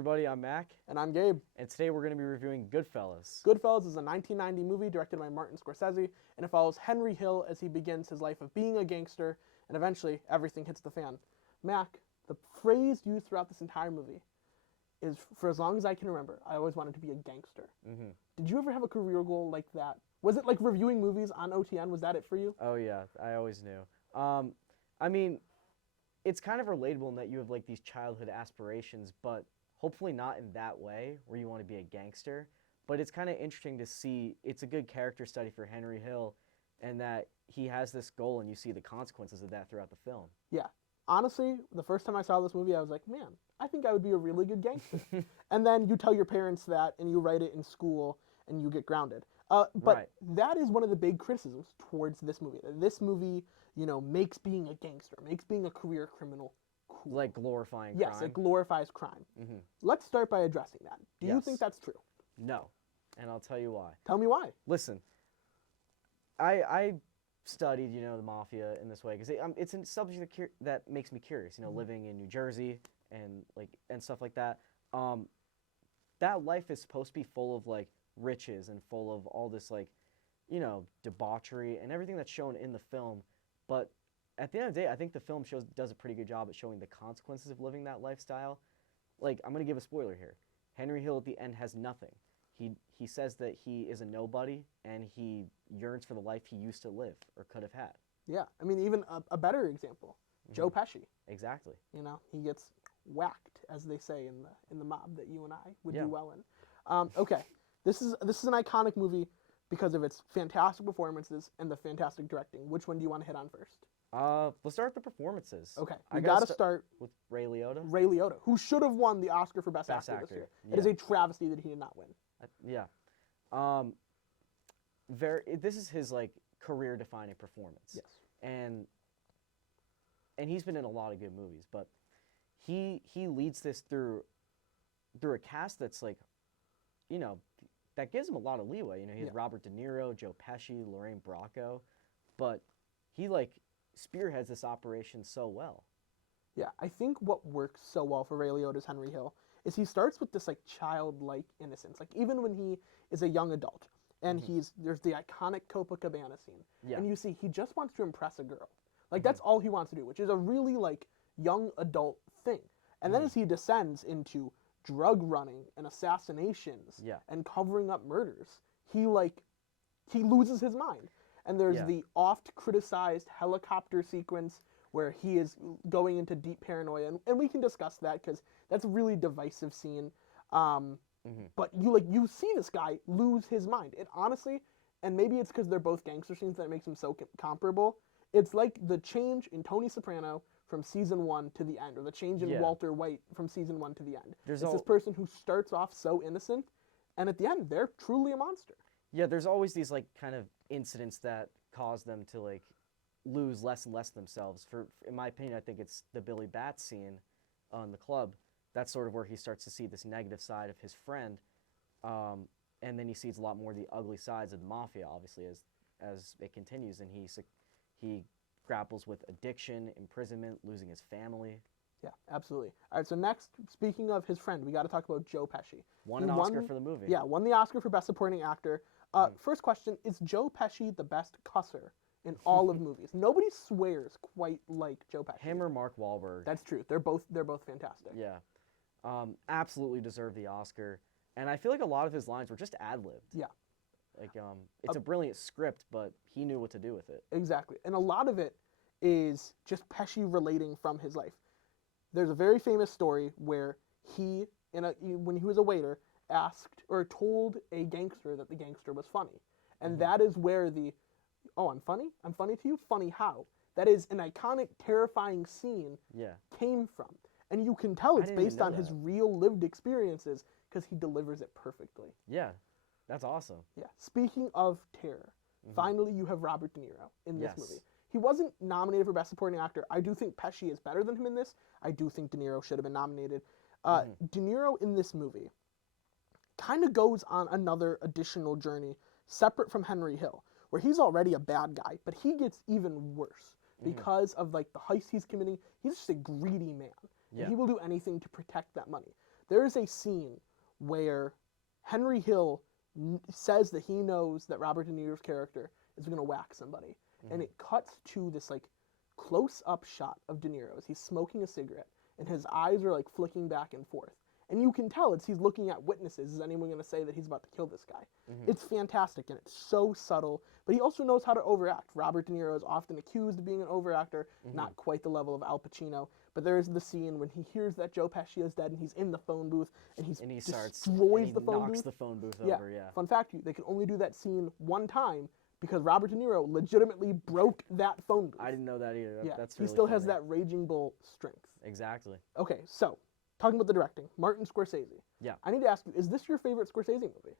everybody, I'm Mac. And I'm Gabe. And today we're going to be reviewing Goodfellas. Goodfellas is a 1990 movie directed by Martin Scorsese, and it follows Henry Hill as he begins his life of being a gangster, and eventually everything hits the fan. Mac, the phrase used throughout this entire movie is, for as long as I can remember, I always wanted to be a gangster. Mm-hmm. Did you ever have a career goal like that? Was it like reviewing movies on OTN? Was that it for you? Oh yeah, I always knew. I mean, it's kind of relatable in that you have like these childhood aspirations, but hopefully not in that way where you want to be a gangster. But it's kind of interesting to see, it's a good character study for Henry Hill, and that he has this goal and you see the consequences of that throughout the film. Yeah. Honestly, the first time I saw this movie, I was like, man, I think I would be a really good gangster. And then you tell your parents that, and you write it in school, and you get grounded. But Right. That is one of the big criticisms towards this movie. This movie, you know, makes being a gangster, makes being a career criminal cool. Like glorifying Yes, crime. it glorifies crime. Mm-hmm. Let's start by addressing that. Do you Yes. think that's true? No, and I'll tell you why. Tell me why. Listen, I studied, the mafia in this way because it's a subject that makes me curious. Living in New Jersey and stuff like that. That life is supposed to be full of like riches and full of all this debauchery and everything that's shown in the film. But at the end of the day, I think the film does a pretty good job at showing the consequences of living that lifestyle. Like, I'm gonna give a spoiler here. Henry Hill at the end has nothing. He says that he is a nobody and he yearns for the life he used to live or could have had. Yeah, I mean, even a better example, Joe Pesci. Exactly. He gets whacked, as they say in the mob that you and I would Yeah. do well in. Okay, this is an iconic movie because of its fantastic performances and the fantastic directing. Which one do you want to hit on first? Let's start with the performances. Okay, I we gotta start with Ray Liotta. Ray Liotta, who should have won the Oscar for Best Actor this year. Yeah. It is a travesty that he did not win. Yeah. This is his career-defining performance. Yes. And he's been in a lot of good movies, but he leads this through a cast that's that gives him a lot of leeway. He has Robert De Niro, Joe Pesci, Lorraine Bracco, but he spearheads this operation so well. Yeah, I think what works so well for Ray Liotta's Henry Hill is he starts with this childlike innocence. Even when he is a young adult and there's the iconic Copacabana scene. Yeah. And you see he just wants to impress a girl. That's all he wants to do, which is a really young adult thing. And then as he descends into drug running and assassinations and covering up murders, he loses his mind. And there's the oft criticized helicopter sequence where he is going into deep paranoia, and we can discuss that because that's a really divisive scene. But you see this guy lose his mind. It honestly, and maybe it's because they're both gangster scenes that makes them so comparable. It's like the change in Tony Soprano from season 1 to the end, or the change in Walter White from season 1 to the end. It's this person who starts off so innocent, and at the end they're truly a monster. Yeah, there's always these kind of incidents that cause them to lose less and less of themselves. In my opinion, I think it's the Billy Bats scene on the club. That's sort of where he starts to see this negative side of his friend, and then he sees a lot more of the ugly sides of the mafia, obviously, as it continues, and he grapples with addiction, imprisonment, losing his family. Yeah, absolutely. All right, so next, speaking of his friend, we got to talk about Joe Pesci. Won an Oscar for the movie. Yeah, won the Oscar for Best Supporting Actor. First question, is Joe Pesci the best cusser in all of movies? Nobody swears quite like Joe Pesci. Him or Mark Wahlberg. That's true. They're both fantastic. Yeah. Absolutely deserved the Oscar. And I feel like a lot of his lines were just ad-libbed. Yeah. It's a brilliant script, but he knew what to do with it. Exactly. And a lot of it is just Pesci relating from his life. There's a very famous story where he, when he was a waiter, asked or told a gangster that the gangster was funny. And that is where I'm funny? I'm funny to you? Funny how? That is an iconic, terrifying scene came from. And you can tell it's based on his real lived experiences because he delivers it perfectly. Yeah, that's awesome. Yeah. Speaking of terror, finally you have Robert De Niro in this movie. He wasn't nominated for Best Supporting Actor. I do think Pesci is better than him in this. I do think De Niro should have been nominated. De Niro in this movie kind of goes on another additional journey separate from Henry Hill, where he's already a bad guy, but he gets even worse because of the heist he's committing. He's just a greedy man. Yeah. And he will do anything to protect that money. there is a scene where Henry Hill says that he knows that Robert De Niro's character is going to whack somebody. And it cuts to this like close-up shot of De Niro as he's smoking a cigarette, and his eyes are like flicking back and forth. And you can tell he's looking at witnesses. Is anyone going to say that he's about to kill this guy? It's fantastic, and it's so subtle. But he also knows how to overact. Robert De Niro is often accused of being an overactor, not quite the level of Al Pacino. But there is the scene when he hears that Joe Pesci is dead, and he's in the phone booth, and he destroys the phone booth. Knocks the phone booth over, yeah. Fun fact, they can only do that scene one time because Robert De Niro legitimately broke that phone booth. I didn't know that either. Yeah, That's he really still funny. has that raging bull strength. Exactly. Okay, so talking about the directing, Martin Scorsese. Yeah. I need to ask you, is this your favorite Scorsese movie?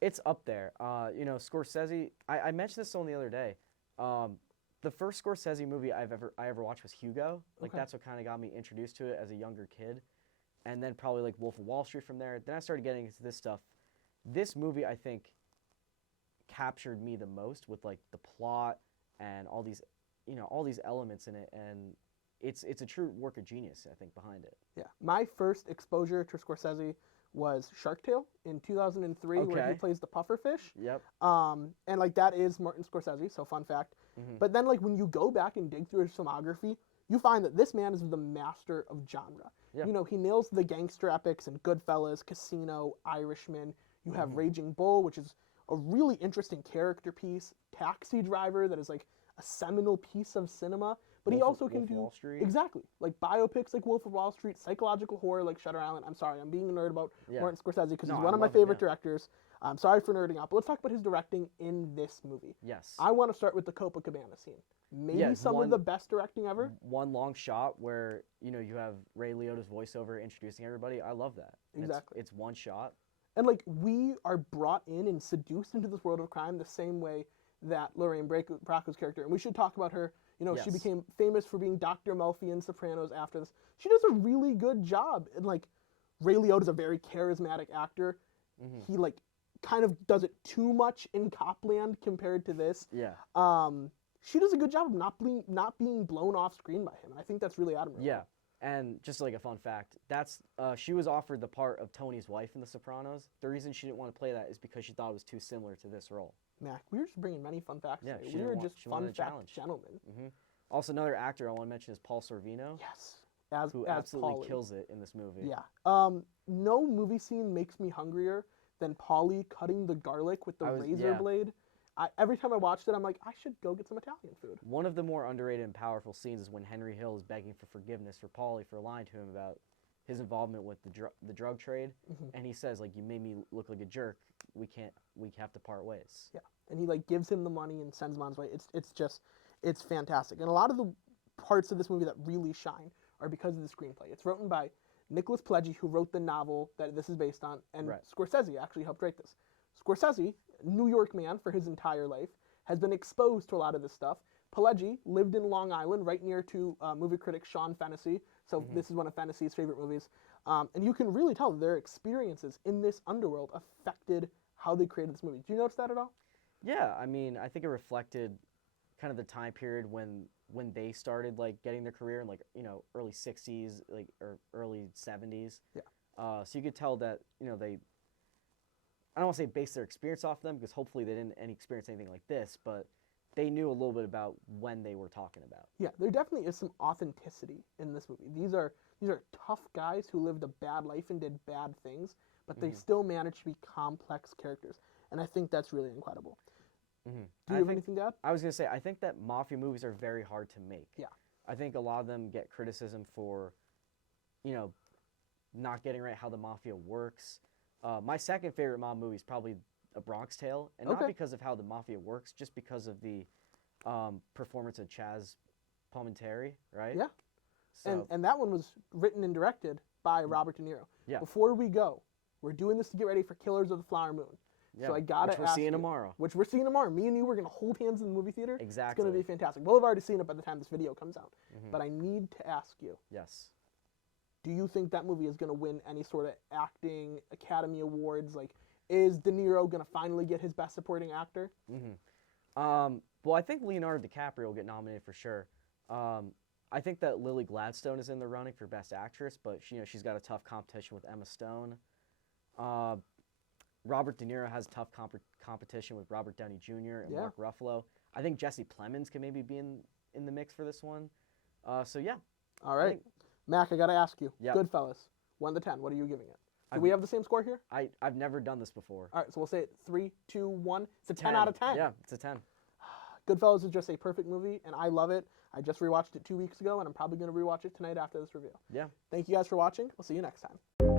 It's up there. You know, Scorsese. I mentioned this only the other day. The first Scorsese movie I ever watched was Hugo. Like that's what kind of got me introduced to it as a younger kid, and then probably like Wolf of Wall Street from there. Then I started getting into this stuff. This movie, I think, captured me the most with like the plot and all these, you know, all these elements in it, and it's a true work of genius, I think, behind it. Yeah, my first exposure to Scorsese was Shark Tale in 2003, where he plays the pufferfish. Yep. And like that is Martin Scorsese, so fun fact. But then like when you go back and dig through his filmography, you find that this man is the master of genre. Yeah. You know, he nails the gangster epics in Goodfellas, Casino, Irishman. You have Raging Bull, which is a really interesting character piece. Taxi Driver, that is like a seminal piece of cinema. But he also can do Wall Street. Exactly, like biopics like Wolf of Wall Street, psychological horror like Shutter Island. I'm sorry, I'm being a nerd about Martin Scorsese because he's one of my favorite directors. I'm sorry for nerding out, but let's talk about his directing in this movie. Yes. I want to start with the Copacabana scene. Maybe some of the best directing ever. One long shot where, you know, you have Ray Liotta's voiceover introducing everybody. I love that. Exactly. It's one shot. And like we are brought in and seduced into this world of crime the same way that Lorraine Bracco's character, and we should talk about her. You know, she became famous for being Dr. Melfi in Sopranos after this. She does a really good job. And like Ray Liotta's a very charismatic actor. He like kind of does it too much in Copland compared to this. Yeah. She does a good job of not being blown off screen by him, and I think that's really admirable. Yeah. And just like a fun fact, that's she was offered the part of Tony's wife in The Sopranos. The reason she didn't want to play that is because she thought it was too similar to this role. Mac, we were just bringing many fun facts. Yeah, today. We were just fun fact gentlemen. Also, another actor I want to mention is Paul Sorvino. Yes, who as absolutely Pauly. kills it in this movie. Yeah. No movie scene makes me hungrier than Pauly cutting the garlic with the razor blade. Every time I watched it, I'm like, I should go get some Italian food. One of the more underrated and powerful scenes is when Henry Hill is begging for forgiveness for Pauly for lying to him about his involvement with the drug trade, and he says, like, you made me look like a jerk. We have to part ways. Yeah, and he like gives him the money and sends him on his way. It's fantastic, and a lot of the parts of this movie that really shine are because of the screenplay. It's written by Nicholas Pileggi, who wrote the novel that this is based on, and Scorsese actually helped write this. Scorsese, New York man for his entire life, has been exposed to a lot of this stuff. Pileggi lived in Long Island, right near to movie critic Sean Fennessy, so this is one of Fennessy's favorite movies. And you can really tell their experiences in this underworld affected how they created this movie. Do you notice that at all? Yeah, I mean, I think it reflected kind of the time period when they started like getting their career in like, you know, early 60s, like, or early 70s. Yeah. So you could tell that, you know, I don't want to say base their experience off them, because hopefully they didn't experience anything like this, but they knew a little bit about when they were talking about. Yeah, there definitely is some authenticity in this movie. These are tough guys who lived a bad life and did bad things, but they still managed to be complex characters, and I think that's really incredible. Do you have anything to add? I was going to say, I think that mafia movies are very hard to make. Yeah. I think a lot of them get criticism for, you know, not getting right how the mafia works. My second favorite mob movie is probably A Bronx Tale, and not because of how the mafia works, just because of the performance of Chaz Palminteri, right? Yeah. So, and that one was written and directed by Robert De Niro. Yeah. Before we go, we're doing this to get ready for Killers of the Flower Moon. yeah, So I gotta which we're ask seeing you- tomorrow. Which we're seeing tomorrow. Me and you, we're gonna hold hands in the movie theater. Exactly. It's gonna be fantastic. We'll have already seen it by the time this video comes out. But I need to ask you, Yes. do you think that movie is gonna win any sort of acting Academy Awards? Like, is De Niro gonna finally get his Best Supporting Actor? Well, I think Leonardo DiCaprio will get nominated for sure. I think that Lily Gladstone is in the running for Best Actress, but she's got a tough competition with Emma Stone. Robert De Niro has tough competition with Robert Downey Jr. and Mark Ruffalo. I think Jesse Plemons can maybe be in the mix for this one. So yeah. All right, Mac, I gotta ask you. Yep. Goodfellas, 1 to 10. What are you giving it? Do we have the same score here? I've never done this before. All right, so we'll say it 3, 2, 1. It's a 10 out of 10. Yeah, it's a 10. Goodfellas is just a perfect movie, and I love it. I just rewatched it 2 weeks ago, and I'm probably going to rewatch it tonight after this review. Yeah. Thank you guys for watching. We'll see you next time.